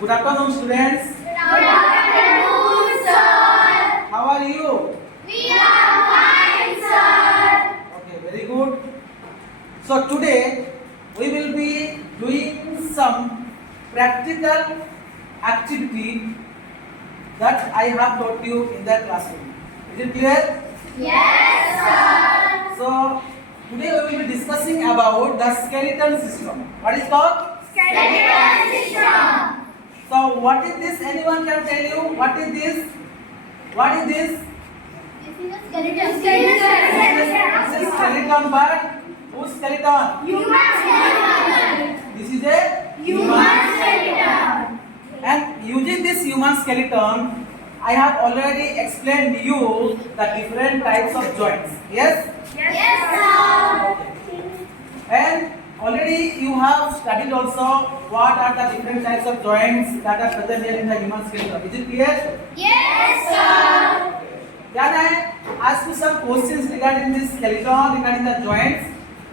Good afternoon, students. Good afternoon, sir. How are you? We are fine, sir. Okay, very good. So today we will be doing some practical activity that I have taught you in the classroom. Is it clear? Yes, sir. So today we will be discussing about the skeleton system. What is called? Skeleton system. So what is this? Anyone can tell you what is this? What is this? This is a skeleton. This is skeleton, but whose skeleton? Human skeleton. This is a Human skeleton. And using this human skeleton, I have already explained you the different types of joints. Yes? Yes, sir. And already you have studied also what are the different types of joints that are present here in the human skeleton. Is it clear? Yes, sir. Can I ask you some questions regarding this skeleton, regarding the joints?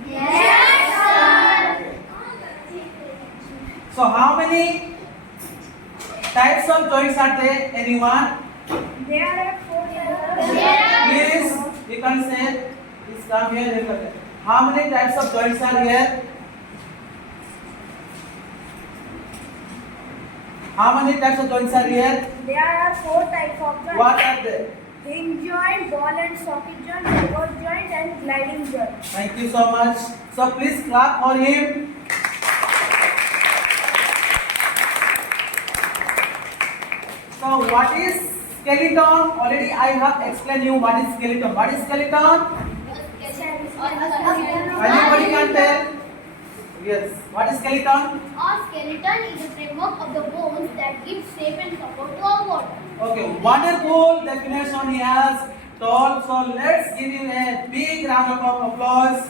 Yes, sir. So how many types of joints are there? Anyone? There are four. Please, you can say, please come here. How many types of joints are here? How many types of joints are here? There are four types of joints. What are they? Hinge joint, ball and socket joint, pivot joint, and gliding joint. Thank you so much. So please clap for him. So what is skeleton? Already I have explained you what is skeleton. What is skeleton? Anybody can tell? Yes. What is skeleton? A skeleton is a framework of the bones that gives shape and support to our body. Okay, wonderful definition he has told. So let's give him a big round of applause.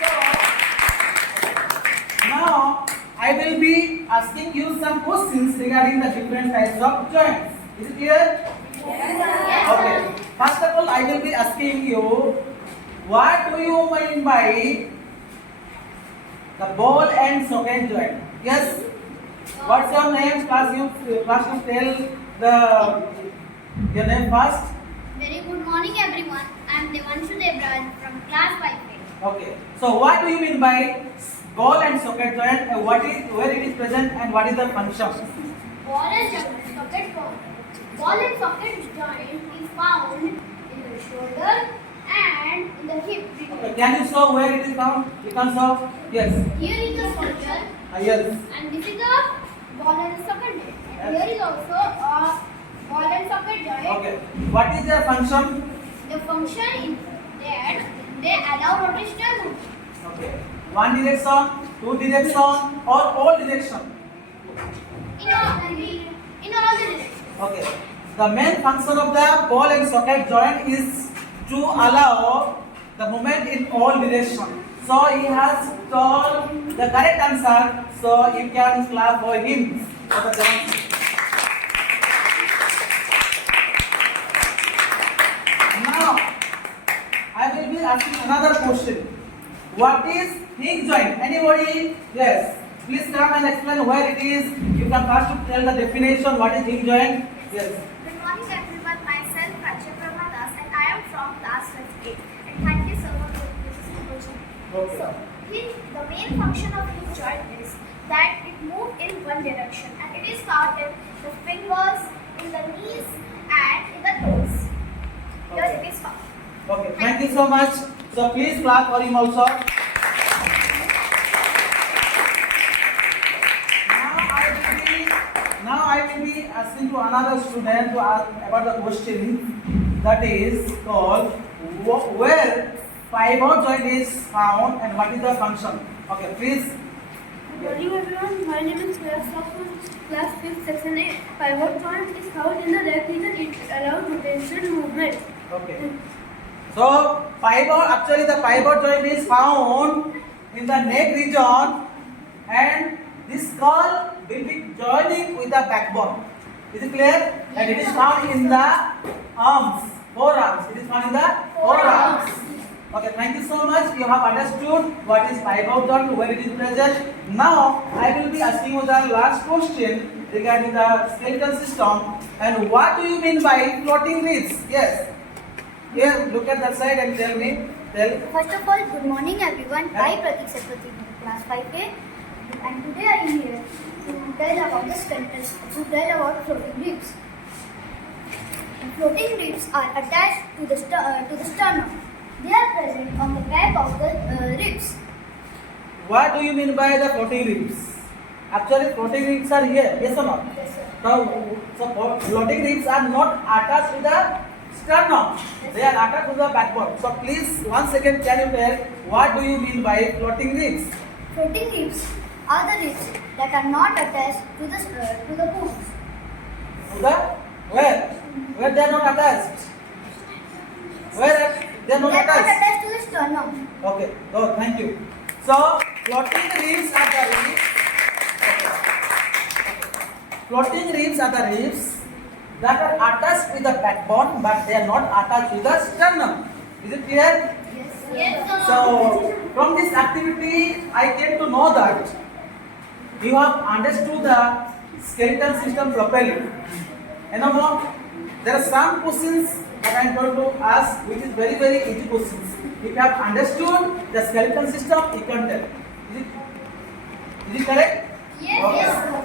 So now I will be asking you some questions regarding the different types of joints. Is it clear? Yes, Okay. First of all, I will be asking you, what do you mean by the ball and socket joint? Yes. What's your name? Class, you tell your name first. Very good morning, everyone. I am Devanshu Devraj from class 5A. Okay. So what do you mean by ball and socket joint? And where it is present and what is the function? Ball and socket joint. Ball and socket joint is found in the shoulder and in the hip. Okay. Can you show where it is found? You can show. Yes. Here is the shoulder Yes. and this is the ball and socket joint. And here is also a ball and socket joint. Okay. What is their function? The function is that they allow rotational movement. Okay. One direction, two direction, or all direction. In all the directions. Okay. The main function of the ball and socket joint is to allow the movement in all directions. So he has told the correct answer. So you can clap for him. Now I will be asking another question. What is hinge joint? Anybody? Yes. Please come and explain where it is. You can first tell the definition. What is hinge joint? Yes. Good morning, everyone. Myself, Kachya Das, and I am from class 5A. And thank you so much for this opportunity. Okay. So, the main function of hinge joint is that it moves in one direction, and it is found in the fingers, in the knees, and in the toes. Here it is found. Okay. Thank you so much. So please clap for him also. Now I will be asking to another student to ask about the question that is called where pivot joint is found and what is the function. Okay, please. Good morning, everyone. My name is Suraj from class 5th section A. Pivot joint is found in the neck region. It allows rotational movement. Okay. So actually the pivot joint is found in the neck region, and this skull will be joining with the backbone. Is it clear? And it is found in the arms, forearms. It is found in the forearms. Okay, thank you so much. You have understood what is pivotal, where it is present. Now, I will be asking you the last question regarding the skeletal system. And what do you mean by floating ribs? Yes. Here, look at that side and tell me. Tell. First of all, good morning everyone. I Pratik Satpathy, class 5A, and today I am here to tell about the skeleton, to tell about floating ribs. Floating ribs are attached to the sternum. They are present on the back of the ribs. What do you mean by the floating ribs? Actually, floating ribs are here. Yes or no? Yes, sir. So floating ribs are not attached to the sternum. They are attached to the backbone. So please, once again, can you tell what do you mean by floating ribs? Floating ribs are the ribs that are not attached to the bones. To the where? Where they are not attached? Where they are not They are not attached? attached to the sternum. Okay. Oh, thank you. So floating ribs are the ribs. Floating ribs are the ribs that are attached with the backbone, but they are not attached to the sternum. Is it clear? Yes, sir. So, from this activity, I came to know that you have understood the skeletal system properly. And now, there are some questions that I am going to ask, which is very, very easy questions. If you have understood the skeletal system, you can tell. Is it correct? Yes, Okay. yes, sir.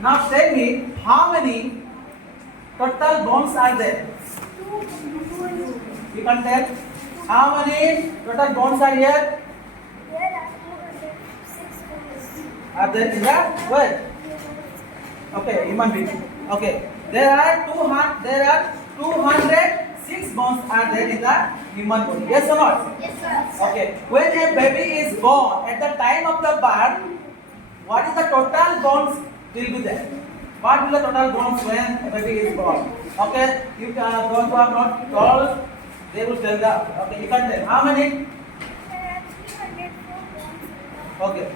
Now tell me, how many total bones are there? You can tell. How many total bones are here? There are 206 bones. Are there in the what? Okay, human being. Okay, there are 206 bones are there in the human body. Yes or not? Yes, sir. Okay. When a baby is born, at the time of the birth, what is the total bones will be there? What will the total bones when a baby is born? Okay, you can those who are not told, they will tell the. Okay, you can tell how many? There are 304 bones. Okay,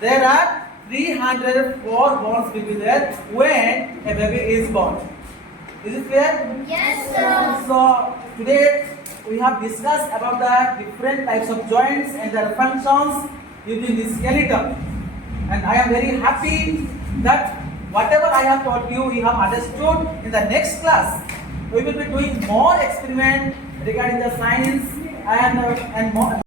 there are 304 bones will be there when a baby is born. Is it clear? Yes, sir. So today we have discussed about the different types of joints and their functions using the skeleton. And I am very happy that whatever I have taught you, you have understood. In the next class, we will be doing more experiment regarding the science and